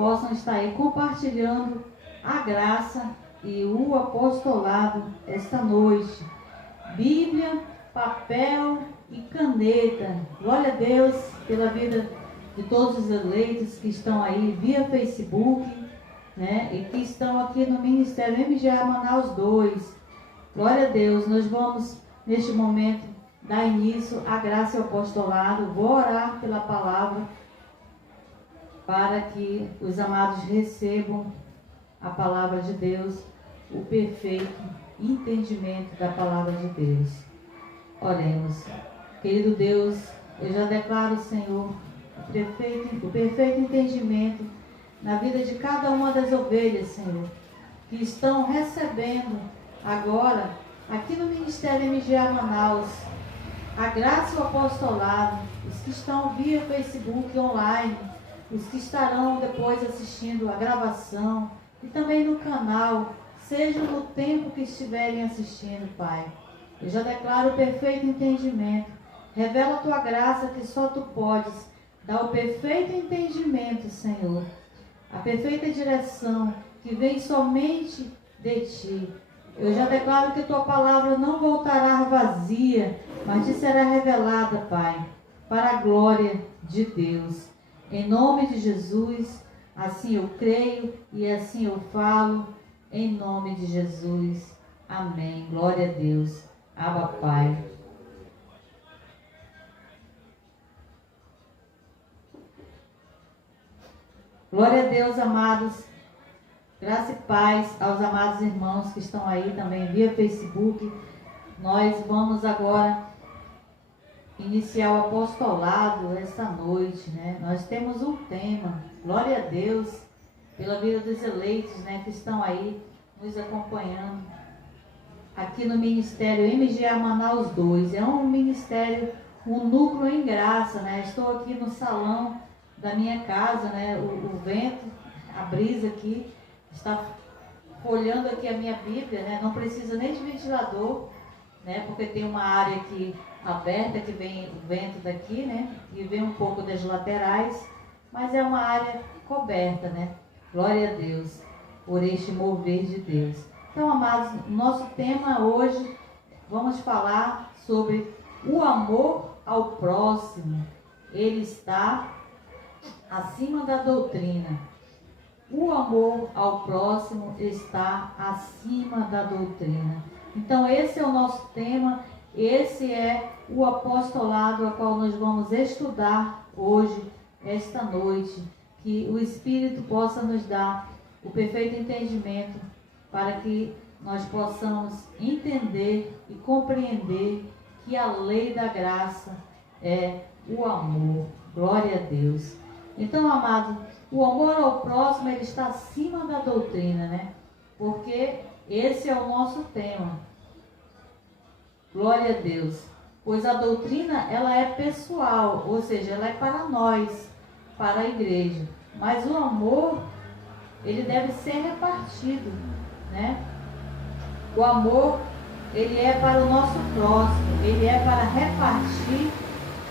possam estar aí compartilhando a graça e o apostolado esta noite. Bíblia, papel e caneta. Glória a Deus pela vida de todos os eleitos que estão aí via Facebook, né? E que estão aqui no Ministério MGA Manaus 2. Glória a Deus. Nós vamos, neste momento, dar início à graça e ao apostolado. Vou orar pela palavra para que os amados recebam a palavra de Deus, o perfeito entendimento da palavra de Deus. Oremos. Querido Deus, eu já declaro, Senhor, o perfeito entendimento na vida de cada uma das ovelhas, Senhor, que estão recebendo agora, aqui no Ministério MGA Manaus, a graça e o apostolado, os que estão via Facebook online, os que estarão depois assistindo a gravação e também no canal, seja no tempo que estiverem assistindo, Pai. Eu já declaro o perfeito entendimento. Revela a tua graça que só tu podes dar o perfeito entendimento, Senhor. A perfeita direção que vem somente de ti. Eu já declaro que tua palavra não voltará vazia, mas te será revelada, Pai, para a glória de Deus. Em nome de Jesus, assim eu creio e assim eu falo, em nome de Jesus. Amém. Glória a Deus. Abba, Pai. Glória a Deus, amados. Graça e paz aos amados irmãos que estão aí também via Facebook. Nós vamos agora iniciar o apostolado esta noite, né? Nós temos um tema. Glória a Deus pela vida dos eleitos, né, que estão aí nos acompanhando aqui no Ministério MGA Manaus 2. É um ministério, um núcleo em graça, né? Estou aqui no salão da minha casa, né? O vento, a brisa aqui está folhando aqui a minha Bíblia, né? Não precisa nem de ventilador, né? Porque tem uma área aqui aberta que vem o vento daqui, né? E vem um pouco das laterais, mas é uma área coberta, né? Glória a Deus por este mover de Deus. Então, amados, nosso tema hoje, vamos falar sobre o amor ao próximo. Ele está acima da doutrina. O amor ao próximo está acima da doutrina. Então, esse é o nosso tema, esse é o apostolado a qual nós vamos estudar hoje, esta noite. Que o Espírito possa nos dar o perfeito entendimento para que nós possamos entender e compreender que a lei da graça é o amor. Glória a Deus. Então, amado, o amor ao próximo, ele está acima da doutrina, né? Porque esse é o nosso tema. Glória a Deus. Pois a doutrina, ela é pessoal, ou seja, ela é para nós, para a igreja. Mas o amor, ele deve ser repartido, né? O amor, ele é para o nosso próximo, ele é para repartir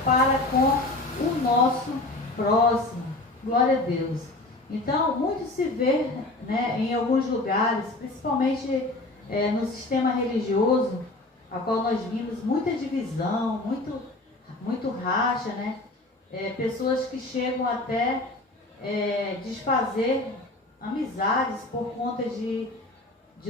para com o nosso próximo. Glória a Deus. Então, muito se vê, né, em alguns lugares, principalmente no sistema religioso, a qual nós vimos muita divisão, muito racha, né? Pessoas que chegam até desfazer amizades por conta de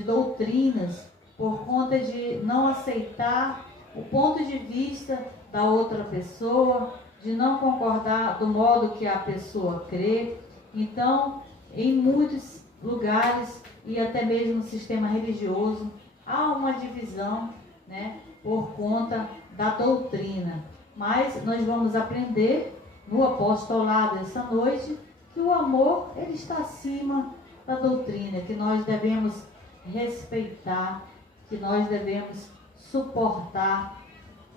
doutrinas, por conta de não aceitar o ponto de vista da outra pessoa, de não concordar do modo que a pessoa crê. Então, em muitos lugares e até mesmo no sistema religioso, há uma divisão, né, por conta da doutrina. Mas nós vamos aprender no apostolado essa noite que o amor, ele está acima da doutrina, que nós devemos respeitar, que nós devemos suportar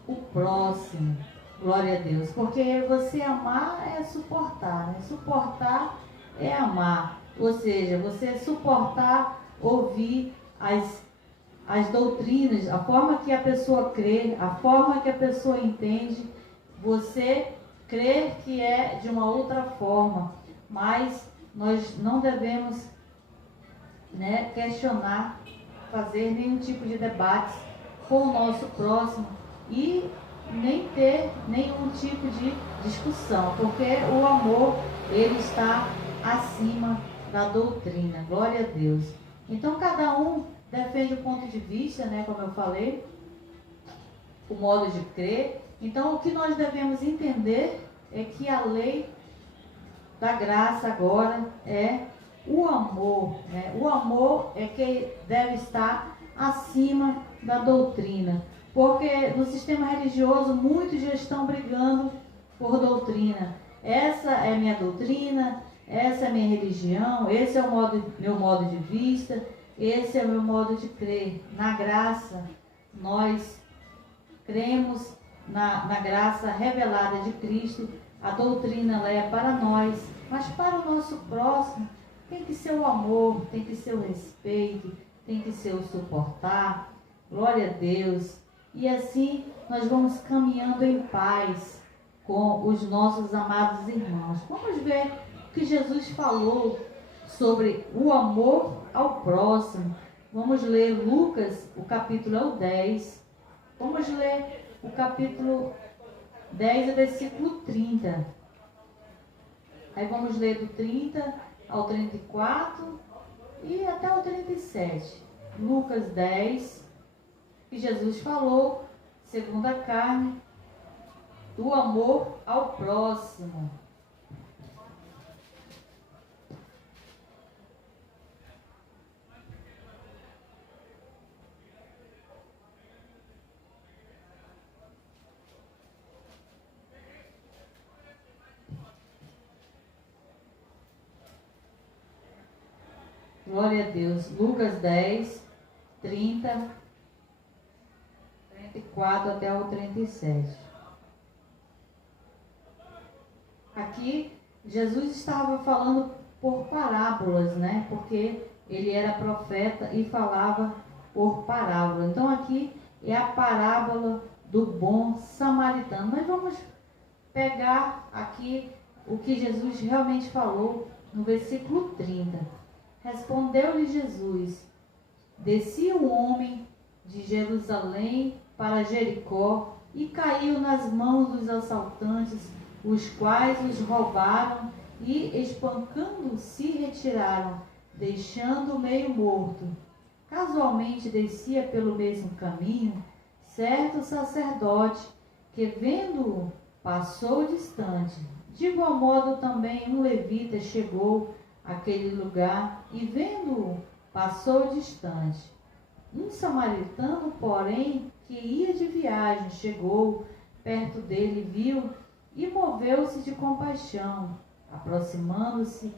o próximo. Glória a Deus. Porque você amar é suportar, né? Suportar é amar. Ou seja, você suportar, ouvir as doutrinas, a forma que a pessoa crê, a forma que a pessoa entende, você crer que é de uma outra forma, mas nós não devemos, né, questionar, fazer nenhum tipo de debates com o nosso próximo e nem ter nenhum tipo de discussão, porque o amor, ele está acima da doutrina. Glória a Deus. Então cada um defende o ponto de vista, né, como eu falei, o modo de crer. Então o que nós devemos entender é que a lei da graça agora é o amor, né? O amor é que deve estar acima da doutrina, porque no sistema religioso muitos já estão brigando por doutrina. Essa é minha doutrina, essa é minha religião, esse é o meu modo de vista, esse é o meu modo de crer. Na graça, nós cremos na graça revelada de Cristo. A doutrina ela é para nós, mas para o nosso próximo tem que ser o amor, tem que ser o respeito, tem que ser o suportar. Glória a Deus. E assim nós vamos caminhando em paz com os nossos amados irmãos. Vamos ver o que Jesus falou sobre o amor ao próximo. Vamos ler Lucas, o capítulo 10. Vamos ler o capítulo 10, versículo 30. Aí vamos ler do 30 ao 34 e até o 37. Lucas 10, que Jesus falou, segundo a carne, do amor ao próximo. Glória a Deus. Lucas 10, 30, 34 até o 37. Aqui, Jesus estava falando por parábolas, né? Porque ele era profeta e falava por parábola. Então, aqui é a parábola do bom samaritano. Nós vamos pegar aqui o que Jesus realmente falou no versículo 30. Respondeu-lhe Jesus: descia um homem de Jerusalém para Jericó e caiu nas mãos dos assaltantes, os quais os roubaram e, espancando, se retiraram, deixando-o meio morto. Casualmente descia pelo mesmo caminho certo sacerdote, que vendo-o, passou distante. De igual modo também um levita chegou àquele lugar e, vendo-o, passou distante. Um samaritano, porém, que ia de viagem, chegou perto dele, viu e moveu-se de compaixão. Aproximando-se,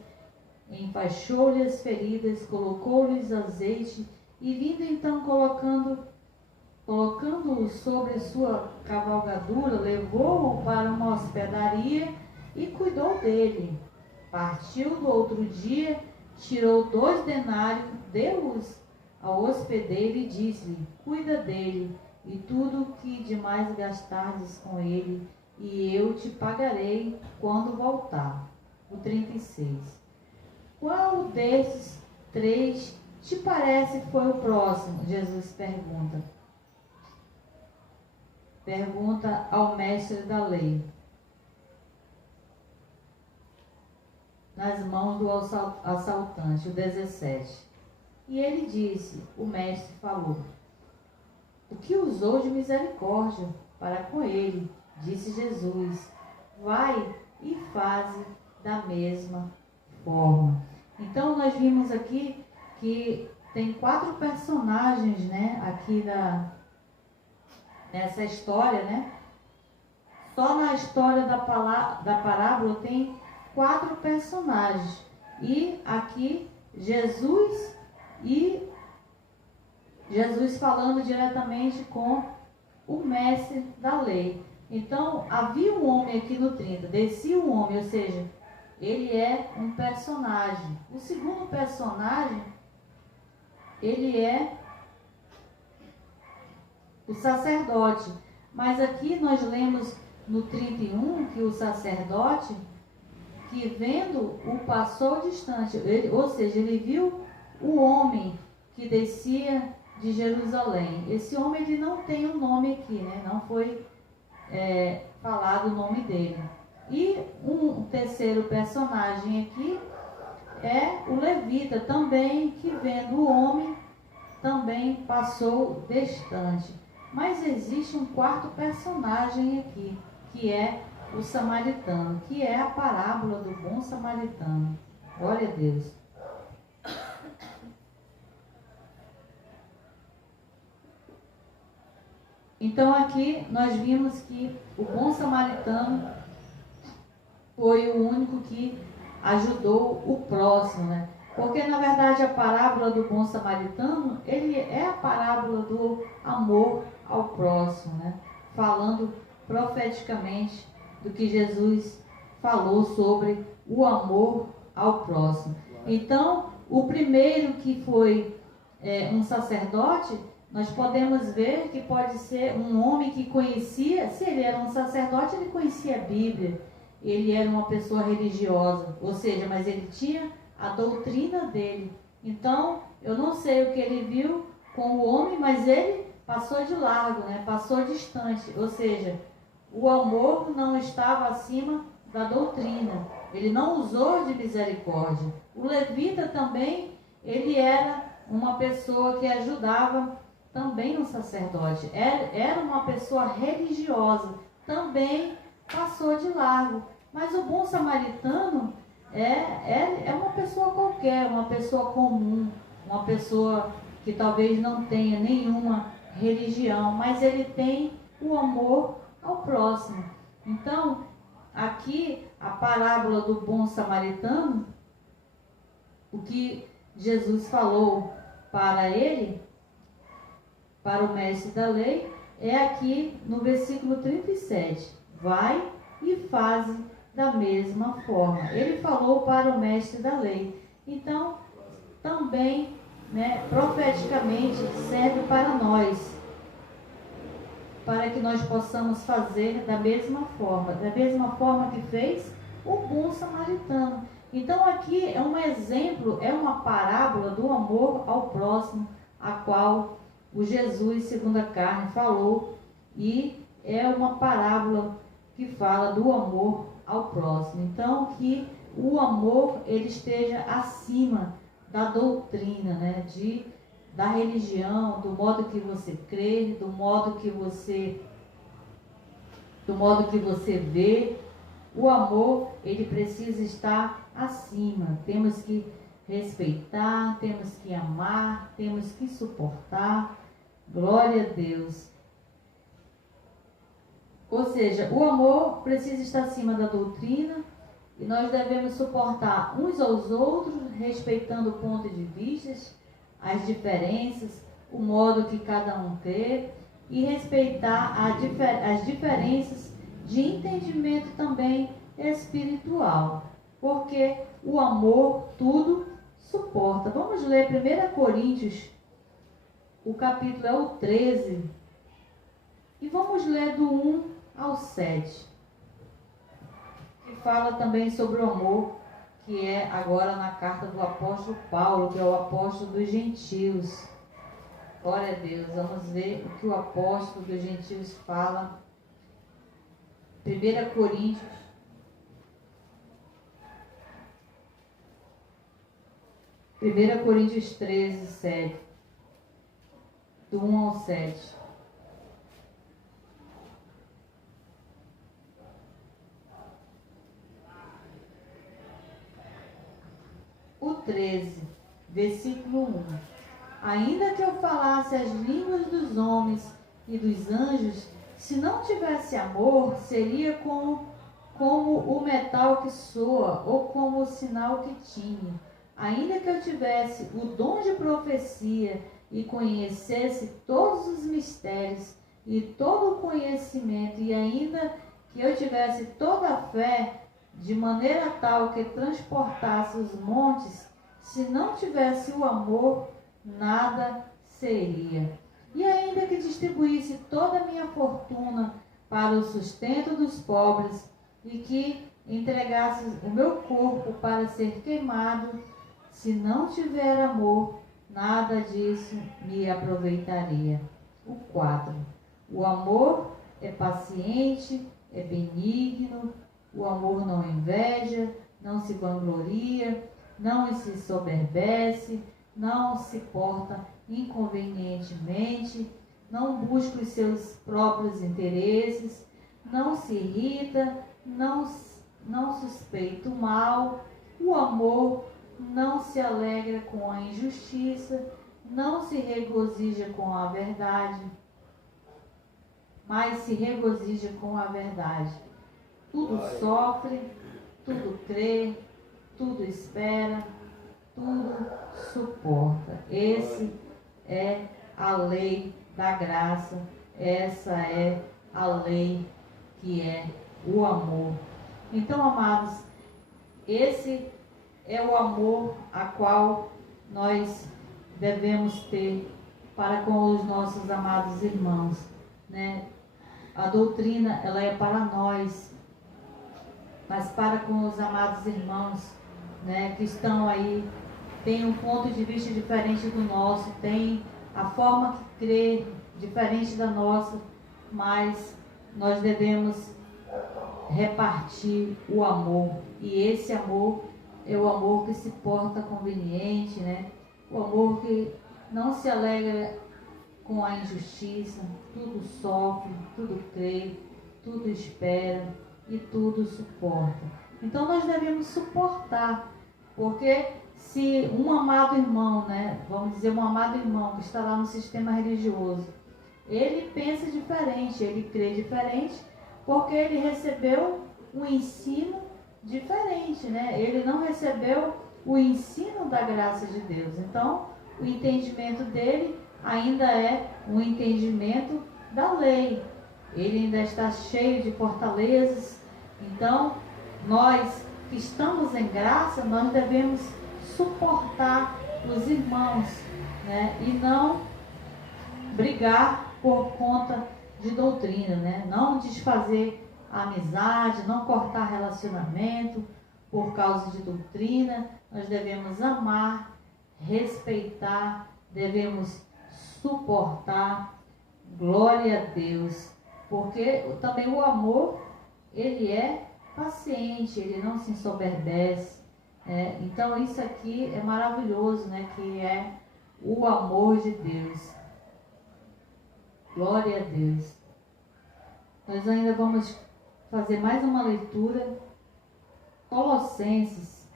enfaixou-lhe as feridas, colocou-lhes azeite e, vindo então colocando-o sobre a sua cavalgadura, levou-o para uma hospedaria e cuidou dele. Partiu do outro dia, tirou 2 denários, deu-os ao hospedeiro e disse-lhe: cuida dele, e tudo o que demais gastardes com ele, e eu te pagarei quando voltar. O 36. Qual desses 3 te parece foi o próximo? Jesus pergunta. Pergunta ao mestre da lei. Nas mãos do assaltante, o 17. E ele disse, o mestre falou: o que usou de misericórdia para com ele? Disse Jesus: vai e faze da mesma forma. Então nós vimos aqui que tem 4 personagens, né, aqui nessa história, né? Só na história da parábola tem 4 personagens. E aqui Jesus falando diretamente com o mestre da lei. Então, havia um homem aqui no 30, descia um homem, ou seja, ele é um personagem. O segundo personagem, ele é o sacerdote. Mas aqui nós lemos no 31 que o sacerdote, que vendo o passou distante, ou seja, ele viu o homem que descia de Jerusalém. Esse homem ele não tem um nome aqui, né? Não foi falado o nome dele. E um terceiro personagem aqui é o levita também, que vendo o homem também passou distante. Mas existe um quarto personagem aqui, que é o samaritano, que é a parábola do bom samaritano. Glória a Deus. Então aqui nós vimos que o bom samaritano foi o único que ajudou o próximo, né? Porque na verdade a parábola do bom samaritano, ele é a parábola do amor ao próximo, né? Falando profeticamente do que Jesus falou sobre o amor ao próximo. Então, o primeiro que foi um sacerdote, nós podemos ver que pode ser um homem que conhecia, se ele era um sacerdote, ele conhecia a Bíblia, ele era uma pessoa religiosa, ou seja, mas ele tinha a doutrina dele. Então, eu não sei o que ele viu com o homem, mas ele passou de largo, né? Passou distante, ou seja, o amor não estava acima da doutrina, ele não usou de misericórdia. O levita também, ele era uma pessoa que ajudava também um sacerdote, era uma pessoa religiosa, também passou de largo. Mas o bom samaritano é uma pessoa qualquer, uma pessoa comum, uma pessoa que talvez não tenha nenhuma religião, mas ele tem o amor ao próximo. Então, aqui a parábola do bom samaritano, o que Jesus falou para ele, para o mestre da lei, é aqui no versículo 37. Vai e faze da mesma forma. Ele falou para o mestre da lei. Então, também, né, profeticamente, serve para nós, para que nós possamos fazer da mesma forma que fez o bom samaritano. Então, aqui é um exemplo, é uma parábola do amor ao próximo, a qual o Jesus, segundo a carne, falou, e é uma parábola que fala do amor ao próximo. Então, que o amor ele esteja acima da doutrina, né? Da religião, do modo que você crê, do modo que você vê. O amor, ele precisa estar acima. Temos que respeitar, temos que amar, temos que suportar. Glória a Deus. Ou seja, o amor precisa estar acima da doutrina e nós devemos suportar uns aos outros, respeitando o ponto de vista, as diferenças, o modo que cada um crê e respeitar as diferenças de entendimento também espiritual, porque o amor tudo suporta. Vamos ler 1 Coríntios, o capítulo é o 13, e vamos ler do 1 ao 7, que fala também sobre o amor, que é agora na carta do apóstolo Paulo, que é o apóstolo dos gentios. Glória a Deus. Vamos ver o que o apóstolo dos gentios fala. 1 Coríntios 13, 7. Do 1 ao 7. O 13, versículo 1. Ainda que eu falasse as línguas dos homens e dos anjos, se não tivesse amor, seria como o metal que soa, ou como o sinal que tinha. Ainda que eu tivesse o dom de profecia e conhecesse todos os mistérios e todo o conhecimento, e ainda que eu tivesse toda a fé, de maneira tal que transportasse os montes, se não tivesse o amor, nada seria. E ainda que distribuísse toda a minha fortuna para o sustento dos pobres, e que entregasses o meu corpo para ser queimado, se não tiver amor, nada disso me aproveitaria. O 4. O amor é paciente, é benigno, o amor não inveja, não se vangloria, não se soberbece, não se porta inconvenientemente, não busca os seus próprios interesses, não se irrita, não suspeita o mal. O amor não se alegra com a injustiça, não se regozija com a verdade, mas se regozija com a verdade. Tudo sofre, tudo crê, tudo espera, tudo suporta. Esse é a lei da graça, essa é a lei que é o amor. Então, amados, esse é o amor a qual nós devemos ter para com os nossos amados irmãos, né? A doutrina, ela é para nós, mas para com os amados irmãos, né, que estão aí, tem um ponto de vista diferente do nosso, tem a forma que crê diferente da nossa, mas nós devemos repartir o amor. E esse amor é o amor que se porta conveniente, né? O amor que não se alegra com a injustiça, tudo sofre, tudo crê, tudo espera e tudo suporta. Então nós devemos suportar, porque se um amado irmão, né, vamos dizer um amado irmão que está lá no sistema religioso, ele pensa diferente, ele crê diferente, porque ele recebeu um ensino diferente, né? Ele não recebeu o ensino da graça de Deus. Então, o entendimento dele ainda é um entendimento da lei. Ele ainda está cheio de fortalezas. Então, nós que estamos em graça, nós devemos suportar os irmãos, né? E não brigar por conta de doutrina, né? Não desfazer a amizade, não cortar relacionamento por causa de doutrina. Nós devemos amar, respeitar, devemos suportar. Glória a Deus, porque também o amor, ele é paciente, ele não se ensoberbece, né? Então isso aqui é maravilhoso, né? Que é o amor de Deus. Glória a Deus. Nós ainda vamos fazer mais uma leitura. Colossenses.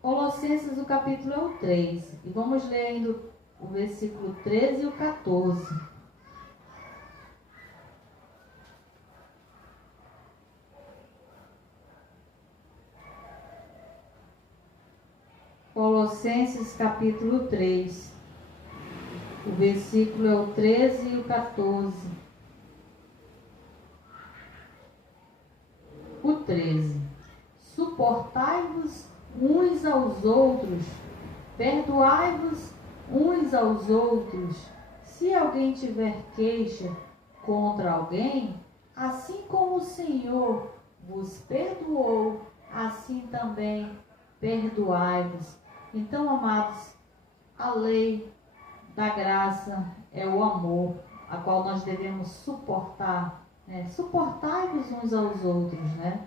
Colossenses, o capítulo é o 3. E vamos ler ainda o versículo 13 e o 14. Colossenses, capítulo 3. O versículo é o 13 e o 14. O 13. Suportai-vos uns aos outros, perdoai-vos uns aos outros. Se alguém tiver queixa contra alguém, assim como o Senhor vos perdoou, assim também perdoai-vos. Então, amados, a lei da graça é o amor, a qual nós devemos suportar, né? Suportai-vos uns aos outros, né?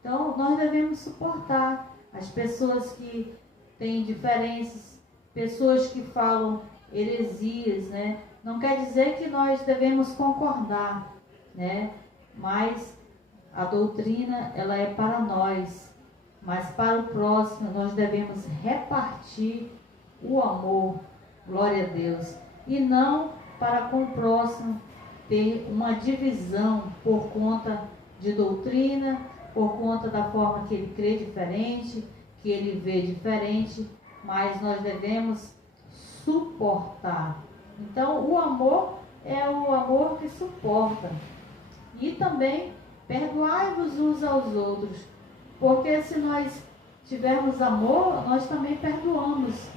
Então, nós devemos suportar as pessoas que têm diferenças, pessoas que falam heresias, né? Não quer dizer que nós devemos concordar, né? Mas a doutrina, ela é para nós, mas para o próximo nós devemos repartir o amor. Glória a Deus. E não para com o próximo ter uma divisão por conta de doutrina, por conta da forma que ele crê diferente, que ele vê diferente, mas nós devemos suportar. Então, o amor é o amor que suporta. E também, perdoai-vos uns aos outros, porque se nós tivermos amor, nós também perdoamos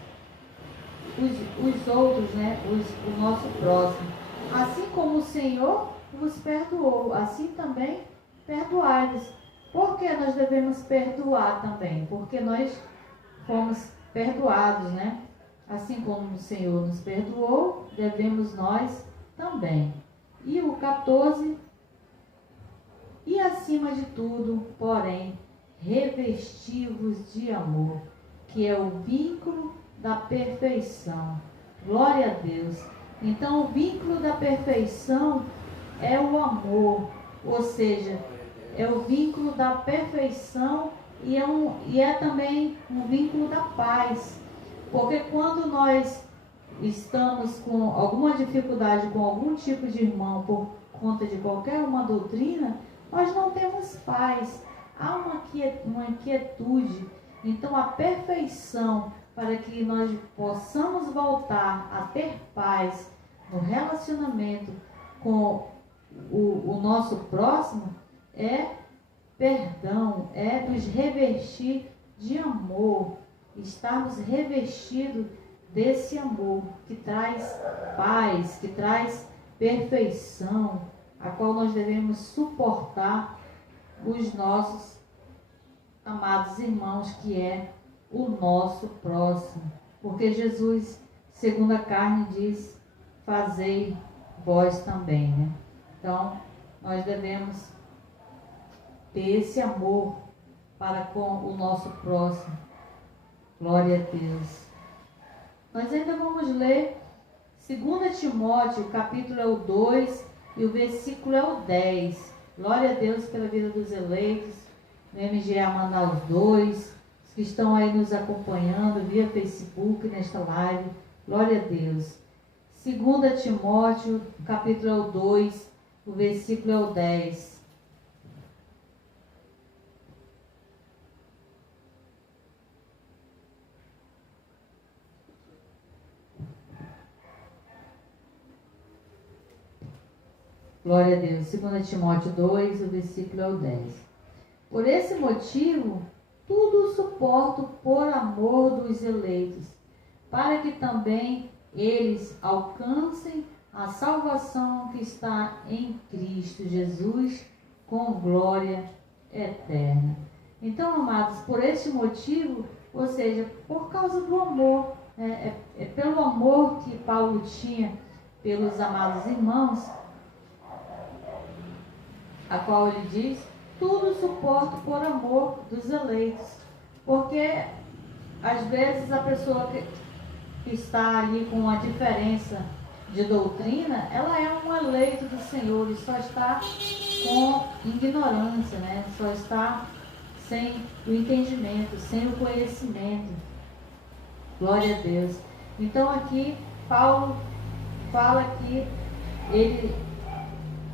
os outros, né? O nosso próximo. Assim como o Senhor vos perdoou, assim também perdoai-lhes. Por que nós devemos perdoar também? Porque nós fomos perdoados, né? Assim como o Senhor nos perdoou, devemos nós também. E o 14, e acima de tudo, porém, revesti-vos de amor, que é o vínculo da perfeição. Glória a Deus. Então, o vínculo da perfeição é o amor, ou seja, é o vínculo da perfeição e é também um vínculo da paz. Porque quando nós estamos com alguma dificuldade com algum tipo de irmão por conta de qualquer uma doutrina, nós não temos paz. Há uma inquietude. Então, a perfeição para que nós possamos voltar a ter paz no relacionamento com o nosso próximo é perdão, é nos revestir de amor, estarmos revestidos desse amor que traz paz, que traz perfeição, a qual nós devemos suportar os nossos amados irmãos, que é o nosso próximo. Porque Jesus, segundo a carne, diz: fazei vós também, né? Então, nós devemos ter esse amor para com o nosso próximo. Glória a Deus. Nós ainda vamos ler 2 Timóteo, capítulo é o 2 e o versículo é o 10. Glória a Deus pela vida dos eleitos, no MGA Manaus 2, os que estão aí nos acompanhando via Facebook, nesta live. Glória a Deus. 2 Timóteo, capítulo é o 2, o versículo é o 10. Glória a Deus. 2 Timóteo 2, o versículo é o 10. Por esse motivo, tudo suporto por amor dos eleitos, para que também eles alcancem a salvação que está em Cristo Jesus, com glória eterna. Então, amados, por este motivo, ou seja, por causa do amor, é pelo amor que Paulo tinha pelos amados irmãos, a qual ele diz: tudo suporto por amor dos eleitos. Porque às vezes a pessoa que está ali com uma diferença de doutrina, ela é um eleito do Senhor e só está com ignorância, né? Só está sem o entendimento, sem o conhecimento. Glória a Deus. Então aqui Paulo fala que ele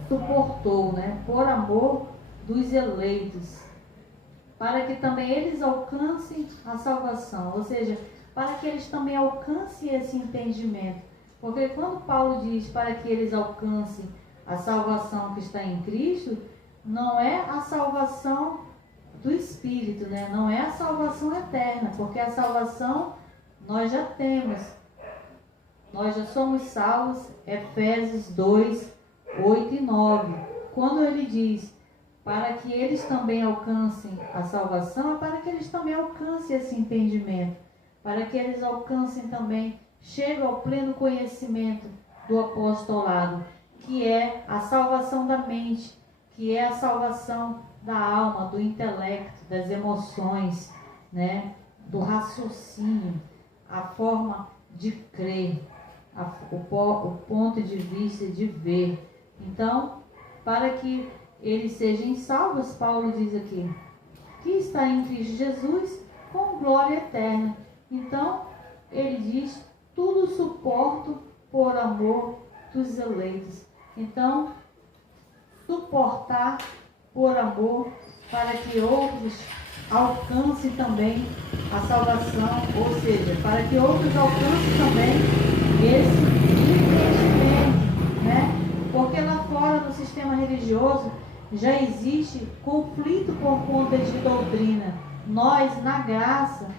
suportou, né, por amor dos eleitos, para que também eles alcancem a salvação, ou seja, para que eles também alcancem esse entendimento. Porque quando Paulo diz para que eles alcancem a salvação que está em Cristo, não é a salvação do Espírito, né? Não é a salvação eterna, porque a salvação nós já temos. Nós já somos salvos, Efésios 2, 8 e 9. Quando ele diz para que eles também alcancem a salvação, é para que eles também alcancem esse entendimento, para que eles alcancem também, cheguem ao pleno conhecimento do apostolado, que é a salvação da mente, que é a salvação da alma, do intelecto, das emoções, né, do raciocínio, a forma de crer, o ponto de vista de ver. Então, para que eles sejam salvos, Paulo diz aqui, que está em Cristo Jesus com glória eterna. Então, ele diz: tudo suporto por amor dos eleitos. Então, suportar por amor, para que outros alcancem também a salvação, ou seja, para que outros alcancem também esse entendimento, né? Porque lá fora, no sistema religioso, já existe conflito por conta de doutrina. Nós, na graça,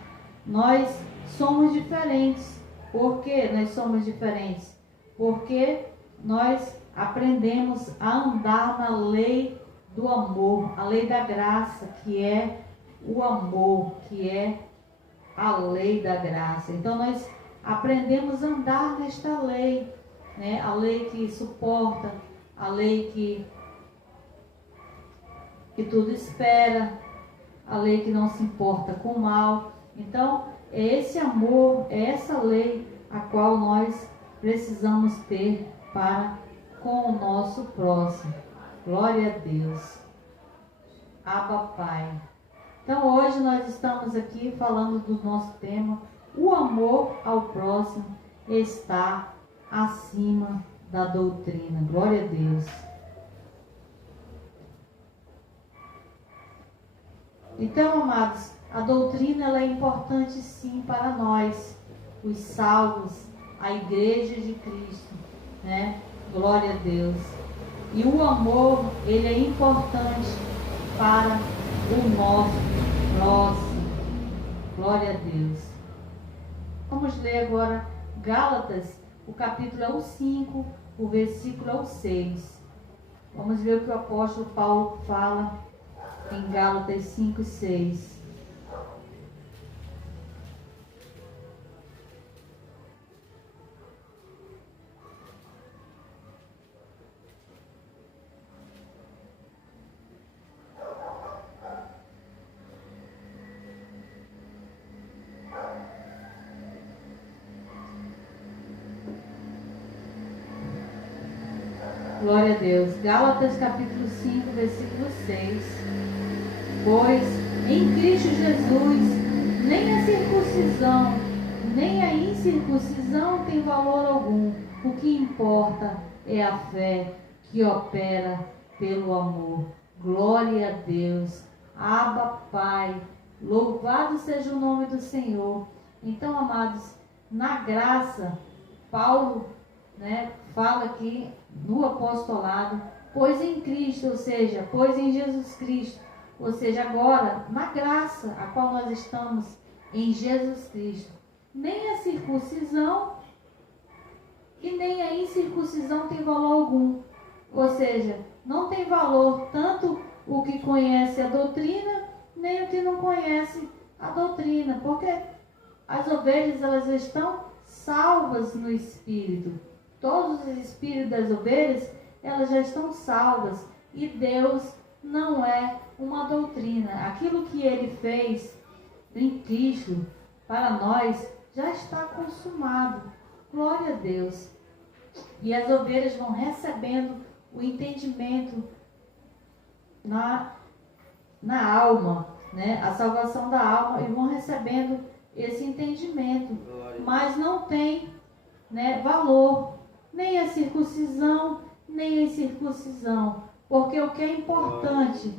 nós somos diferentes. Por que nós somos diferentes? Porque nós aprendemos a andar na lei do amor, a lei da graça, que é o amor, que é a lei da graça. Então nós aprendemos a andar nesta lei, né? A lei que suporta, a lei que tudo espera, a lei que não se importa com o mal. Então é esse amor, é essa lei a qual nós precisamos ter para com o nosso próximo. Glória a Deus. Abba Pai. Então hoje nós estamos aqui falando do nosso tema: o amor ao próximo está acima da doutrina. Glória a Deus. Então, amados, a doutrina ela é importante sim para nós, os salvos, a igreja de Cristo, né? Glória a Deus. E o amor, ele é importante para o nosso próximo. Glória a Deus. Vamos ler agora Gálatas, o capítulo é o 5, o versículo é o 6. Vamos ver o que o apóstolo Paulo fala em Gálatas 5 e 6. Glória a Deus. Gálatas capítulo 5, versículo 6. Pois em Cristo Jesus nem a circuncisão, nem a incircuncisão tem valor algum. O que importa é a fé que opera pelo amor. Glória a Deus. Abba Pai. Louvado seja o nome do Senhor. Então, amados, na graça, Paulo, né, fala aqui no apostolado, pois em Cristo, ou seja, pois em Jesus Cristo, ou seja, agora, na graça a qual nós estamos em Jesus Cristo, nem a circuncisão e nem a incircuncisão tem valor algum. Ou seja, não tem valor tanto o que conhece a doutrina, nem o que não conhece a doutrina, porque as ovelhas elas estão salvas no Espírito. Todos os espíritos das ovelhas, elas já estão salvas. E Deus não é uma doutrina. Aquilo que Ele fez em Cristo para nós já está consumado. Glória a Deus. E as ovelhas vão recebendo o entendimento na alma, né? A salvação da alma, e vão recebendo esse entendimento. Mas não tem, né, valor. Nem a circuncisão, nem a incircuncisão. Porque o que é importante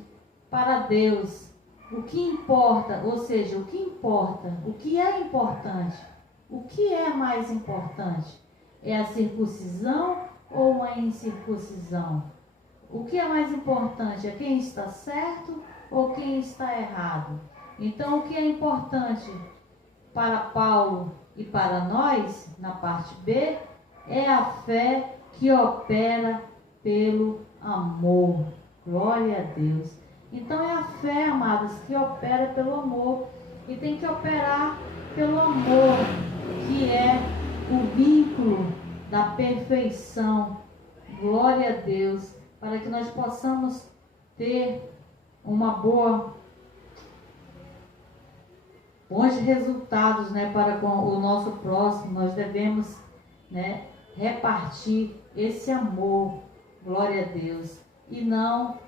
para Deus, o que importa, ou seja, o que importa, o que é importante, o que é mais importante? É a circuncisão ou a incircuncisão? O que é mais importante? É quem está certo ou quem está errado? Então, o que é importante para Paulo e para nós, na parte B, é a fé que opera pelo amor. Glória a Deus. Então é a fé, amados, que opera pelo amor. E tem que operar pelo amor, que é o vínculo da perfeição. Glória a Deus. Para que nós possamos ter bons resultados, né, para com o nosso próximo, nós devemos, né, repartir esse amor, glória a Deus, e não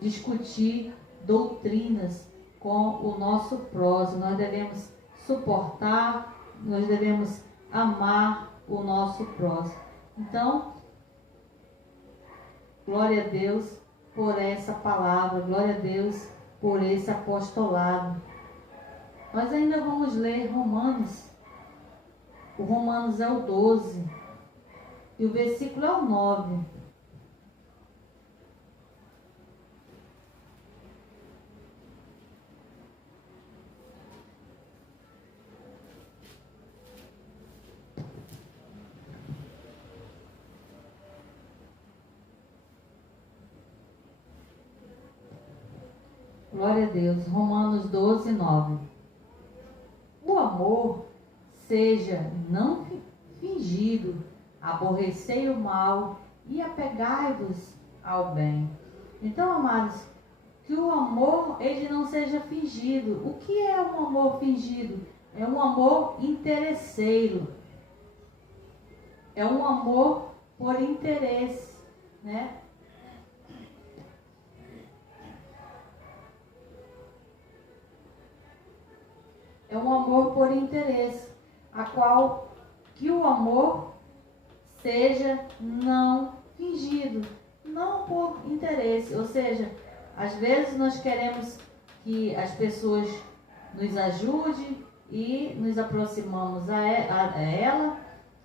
discutir doutrinas com o nosso próximo. Nós devemos suportar, nós devemos amar o nosso próximo. Então, glória a Deus por essa palavra, glória a Deus por esse apostolado. Nós ainda vamos ler Romanos. O Romanos é o 12 e o versículo é o 9. Glória a Deus. Romanos 12, 9. O amor seja não fingido, aborrecei o mal e apegai-vos ao bem. Então, amados, que o amor ele não seja fingido. O que é um amor fingido? É um amor interesseiro. É um amor por interesse, né? É um amor por interesse, a qual que o amor seja não fingido, não por interesse. Ou seja, às vezes nós queremos que as pessoas nos ajudem e nos aproximamos a ela.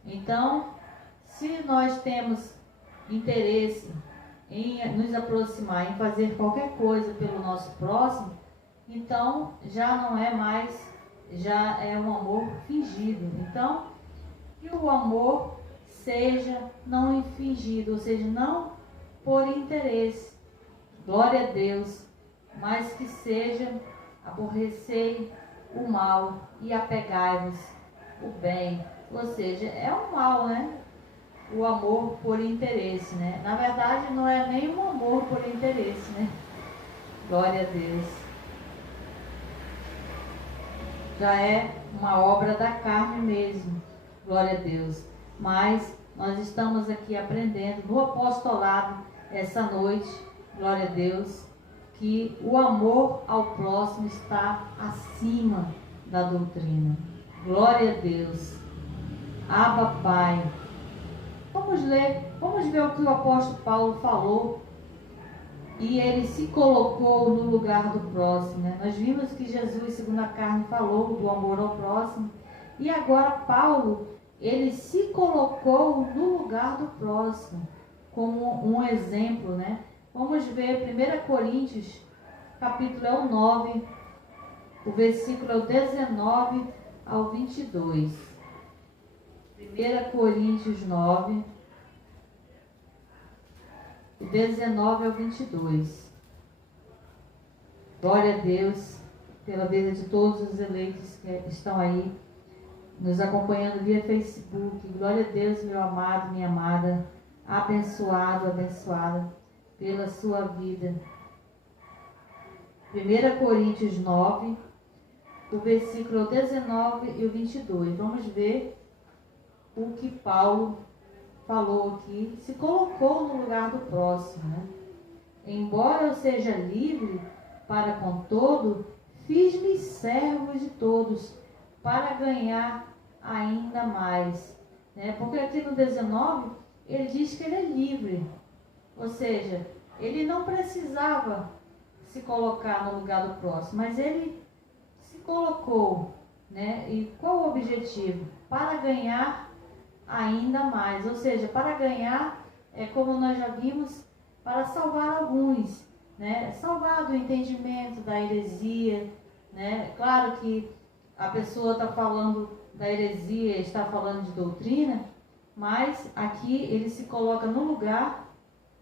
Então, se nós temos interesse em nos aproximar, em fazer qualquer coisa pelo nosso próximo, então já não é mais, já é um amor fingido. Então, que o amor seja não fingido, ou seja, não por interesse. Glória a Deus, mas que seja aborrecei o mal e apegai-vos o bem. Ou seja, é um mal, né? O amor por interesse, né? Na verdade, não é nem um amor por interesse, né? Glória a Deus. Já é uma obra da carne mesmo. Glória a Deus. Mas nós estamos aqui aprendendo no apostolado essa noite, glória a Deus, que o amor ao próximo está acima da doutrina. Glória a Deus. Abba, Pai. Vamos ler, vamos ver o que o apóstolo Paulo falou. E ele se colocou no lugar do próximo, né? Nós vimos que Jesus, segundo a carne, falou do amor ao próximo. E agora Paulo, ele se colocou no lugar do próximo, como um exemplo, né? Vamos ver 1 Coríntios, capítulo 9, o versículo 19 ao 22. 1 Coríntios 9, 19 ao 22. Glória a Deus pela vida de todos os eleitos que estão aí nos acompanhando via Facebook. Glória a Deus, meu amado, minha amada, abençoado, abençoada pela sua vida. 1 Coríntios 9, o versículo 19 e o 22. Vamos ver o que Paulo falou aqui, se colocou no lugar do próximo, né? Embora eu seja livre para com todo, fiz-me servo de todos, para ganhar ainda mais, né? Porque aqui no 19, ele diz que ele é livre, ou seja, ele não precisava se colocar no lugar do próximo, mas ele se colocou, né? E qual o objetivo? Para ganhar ainda mais, ou seja, para ganhar, como nós já vimos, para salvar alguns, né? Salvar do entendimento, da heresia, né? Claro que a pessoa está falando da heresia, está falando de doutrina, mas aqui ele se coloca no lugar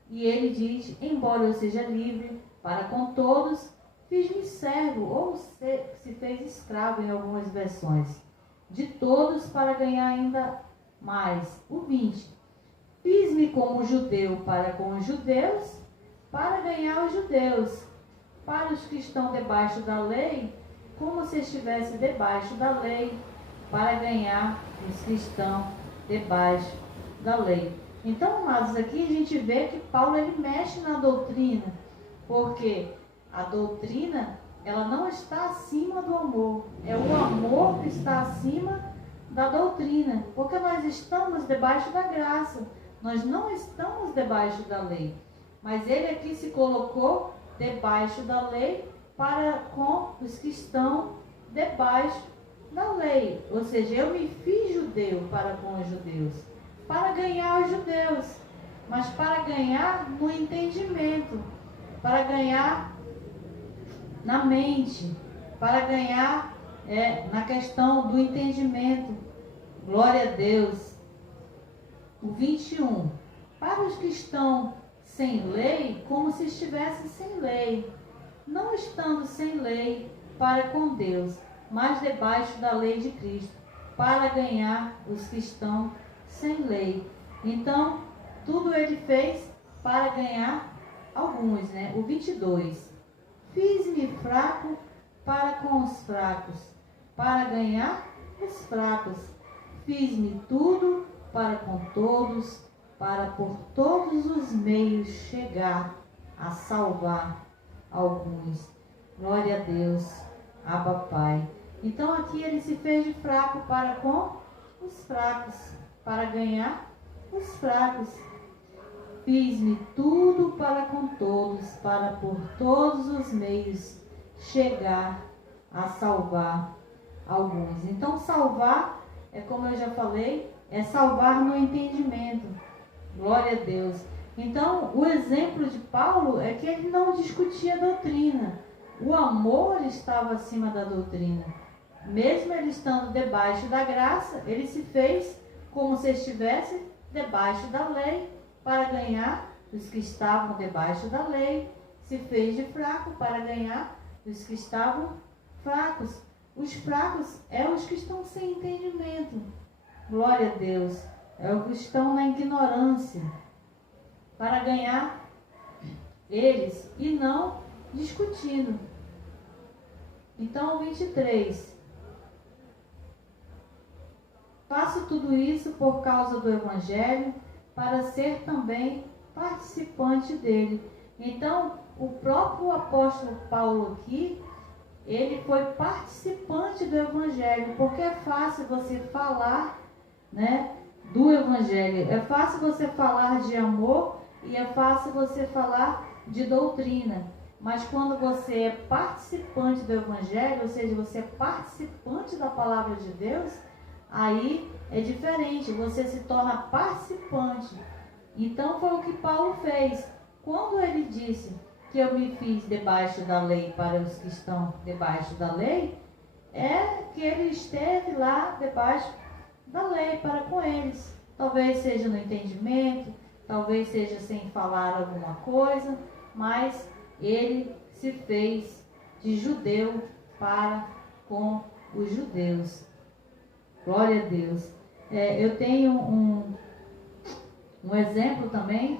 e ele diz, embora eu seja livre para com todos, fiz-me servo, ou se fez escravo em algumas versões, de todos para ganhar ainda mais. O 20. Fiz-me como judeu para com os judeus, para ganhar os judeus. Para os que estão debaixo da lei, como se estivesse debaixo da lei, para ganhar os que estão debaixo da lei. Então, amados, aqui a gente vê que Paulo ele mexe na doutrina, porque a doutrina ela não está acima do amor, é o amor que está acima da doutrina, porque nós estamos debaixo da graça, nós não estamos debaixo da lei, mas ele aqui se colocou debaixo da lei para com os que estão debaixo da lei, ou seja, eu me fiz judeu para com os judeus, para ganhar os judeus, mas para ganhar no entendimento, para ganhar na mente, para ganhar na questão do entendimento. Glória a Deus. O 21. Para os que estão sem lei, como se estivessem sem lei, não estando sem lei para com Deus, mas debaixo da lei de Cristo, para ganhar os que estão sem lei. Então, tudo ele fez para ganhar alguns, né? O 22. Fiz-me fraco para com os fracos, para ganhar os fracos. Fiz-me tudo para com todos, para por todos os meios chegar a salvar alguns. Glória a Deus, Abba Pai. Então aqui ele se fez de fraco para com os fracos, para ganhar os fracos. Fiz-me tudo para com todos, para por todos os meios chegar a salvar alguns. Então salvar é, como eu já falei, é salvar no entendimento. Glória a Deus. Então o exemplo de Paulo é que ele não discutia a doutrina. O amor estava acima da doutrina. Mesmo ele estando debaixo da graça, ele se fez como se estivesse debaixo da lei, para ganhar os que estavam debaixo da lei. Se fez de fraco para ganhar os que estavam fracos. Os fracos é os que estão sem entendimento. Glória a Deus. É os que estão na ignorância. Para ganhar eles e não discutindo. Então, o 23. Faço tudo isso por causa do Evangelho, para ser também participante dele. Então, o próprio apóstolo Paulo aqui, ele foi participante do Evangelho, porque é fácil você falar, né, do Evangelho. É fácil você falar de amor e é fácil você falar de doutrina. Mas quando você é participante do Evangelho, ou seja, você é participante da palavra de Deus, aí é diferente, você se torna participante. Então foi o que Paulo fez. Quando ele disse que eu me fiz debaixo da lei para os que estão debaixo da lei, é que ele esteve lá debaixo da lei para com eles. Talvez seja no entendimento, talvez seja sem falar alguma coisa, mas ele se fez de judeu para com os judeus. Glória a Deus. Eu tenho um exemplo também,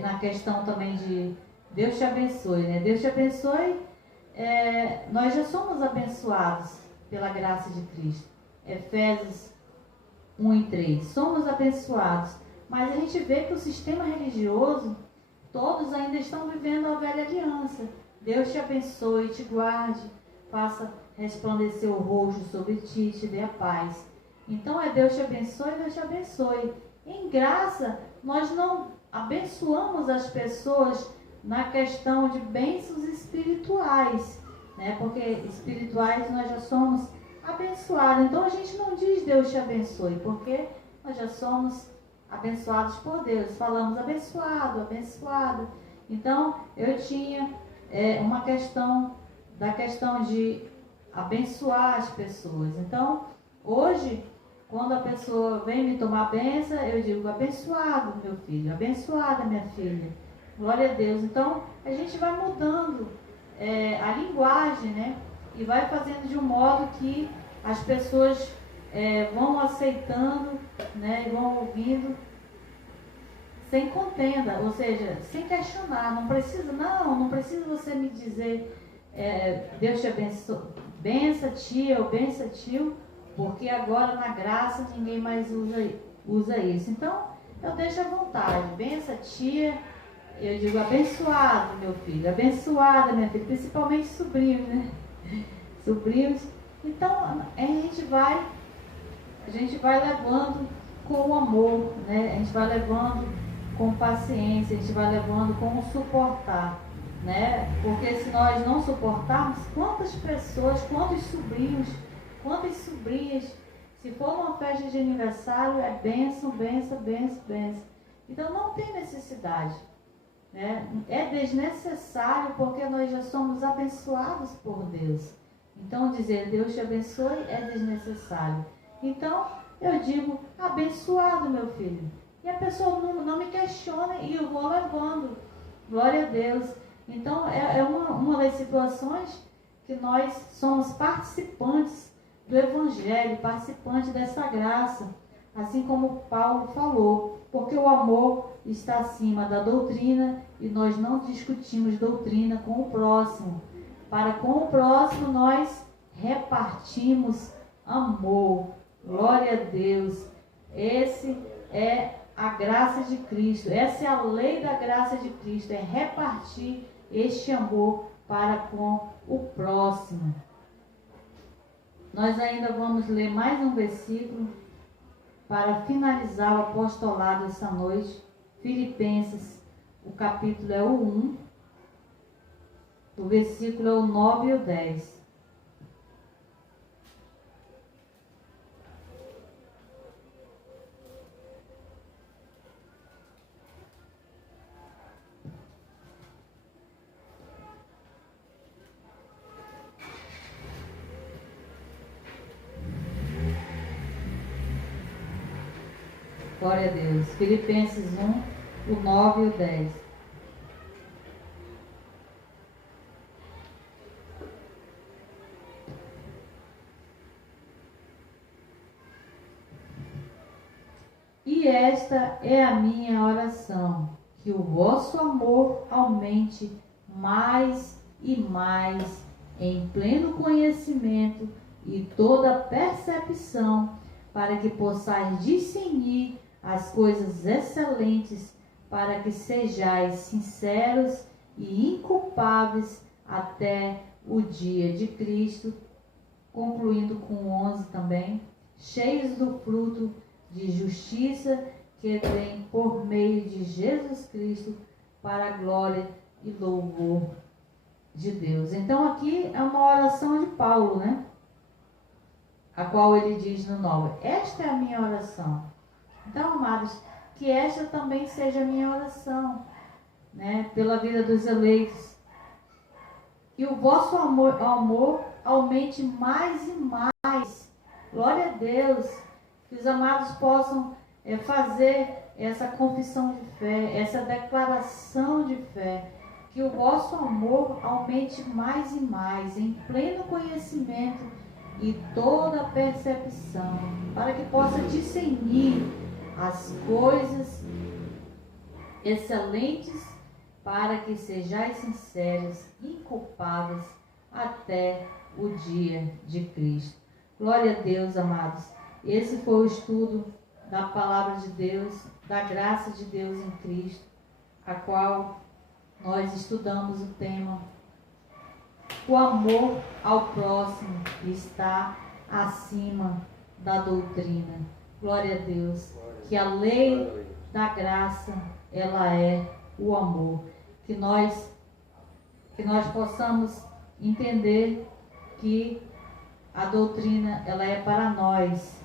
na questão também de Deus te abençoe, né? Deus te abençoe, nós já somos abençoados pela graça de Cristo. Efésios 1:3. Somos abençoados. Mas a gente vê que o sistema religioso, todos ainda estão vivendo a velha aliança. Deus te abençoe, te guarde, faça resplandecer o rosto sobre ti, te dê a paz. Então é Deus te abençoe, Deus te abençoe. Em graça, nós não abençoamos as pessoas na questão de bênçãos espirituais, né? Porque espirituais nós já somos abençoados. Então a gente não diz Deus te abençoe, porque nós já somos abençoados por Deus. Falamos abençoado, abençoado. Então eu tinha uma questão da questão de abençoar as pessoas. Então hoje, quando a pessoa vem me tomar bênção, eu digo abençoado meu filho, abençoada minha filha. Glória a Deus. Então a gente vai mudando a linguagem, né? E vai fazendo de um modo que as pessoas vão aceitando, né? E vão ouvindo sem contenda, ou seja, sem questionar. Não precisa você me dizer Deus te abençoe, bença tia ou bença tio, porque agora na graça ninguém mais usa isso. Então eu deixo à vontade, bença tia. Eu digo abençoado meu filho, abençoada minha filha, principalmente sobrinhos, né? Sobrinhos. Então a gente vai levando com amor, né? A gente vai levando com paciência, a gente vai levando com suportar, né? Porque se nós não suportarmos, quantas pessoas, quantos sobrinhos, quantas sobrinhas, se for uma festa de aniversário, é bênção, bênção, bênção, bênção. Então não tem necessidade, né? É desnecessário, porque nós já somos abençoados por Deus. Então dizer Deus te abençoe é desnecessário. Então eu digo abençoado meu filho. E a pessoa não me questiona e eu vou levando. Glória a Deus. Então, é uma das situações que nós somos participantes do Evangelho, participantes dessa graça, assim como Paulo falou, porque o amor está acima da doutrina e nós não discutimos doutrina com o próximo. Para com o próximo nós repartimos amor. Glória a Deus. Esse é a graça de Cristo. Essa é a lei da graça de Cristo, é repartir este amor para com o próximo. Nós ainda vamos ler mais um versículo para finalizar o apostolado essa noite. Filipenses, o capítulo é o 1, o versículo é o 9 e o 10. Glória a Deus. Filipenses 1, o 9 e o 10. E esta é a minha oração, que o vosso amor aumente mais e mais em pleno conhecimento e toda percepção, para que possais discernir as coisas excelentes, para que sejais sinceros e inculpáveis até o dia de Cristo, concluindo com 11 também, cheios do fruto de justiça que vem por meio de Jesus Cristo para a glória e louvor de Deus. Então aqui é uma oração de Paulo, né? A qual ele diz no 9, esta é a minha oração. Então, amados, que esta também seja a minha oração, né? Pela vida dos eleitos. Que o vosso amor aumente mais e mais. Glória a Deus. Que os amados possam fazer essa confissão de fé, essa declaração de fé. Que o vosso amor aumente mais e mais, em pleno conhecimento e toda percepção, para que possa discernir as coisas excelentes, para que sejais sinceros e inculpáveis até o dia de Cristo. Glória a Deus, amados. Esse foi o estudo da palavra de Deus, da graça de Deus em Cristo, a qual nós estudamos o tema: o amor ao próximo está acima da doutrina. Glória a Deus. Que a lei da graça, ela é o amor. Que nós possamos entender que a doutrina, ela é para nós,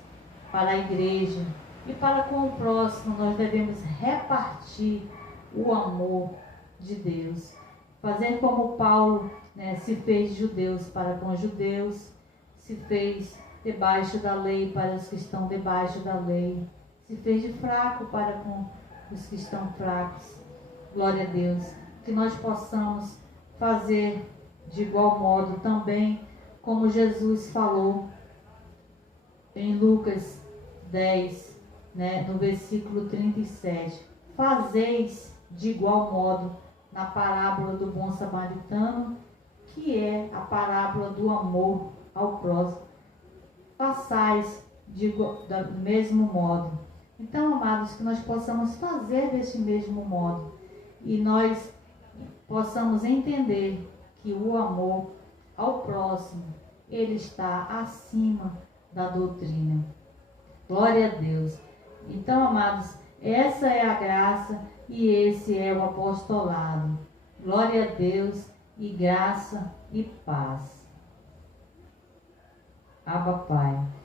para a igreja, e para com o próximo nós devemos repartir o amor de Deus. Fazer como Paulo, né, se fez judeus para com os judeus, se fez debaixo da lei para os que estão debaixo da lei, se fez de fraco para com os que estão fracos. Glória a Deus. Que nós possamos fazer de igual modo também, como Jesus falou em Lucas 10, né, no versículo 37. Fazeis de igual modo na parábola do bom samaritano, que é a parábola do amor ao próximo. Façais do mesmo modo. Então, amados, que nós possamos fazer desse mesmo modo e nós possamos entender que o amor ao próximo, ele está acima da doutrina. Glória a Deus. Então, amados, essa é a graça e esse é o apostolado. Glória a Deus e graça e paz. Abba, Pai.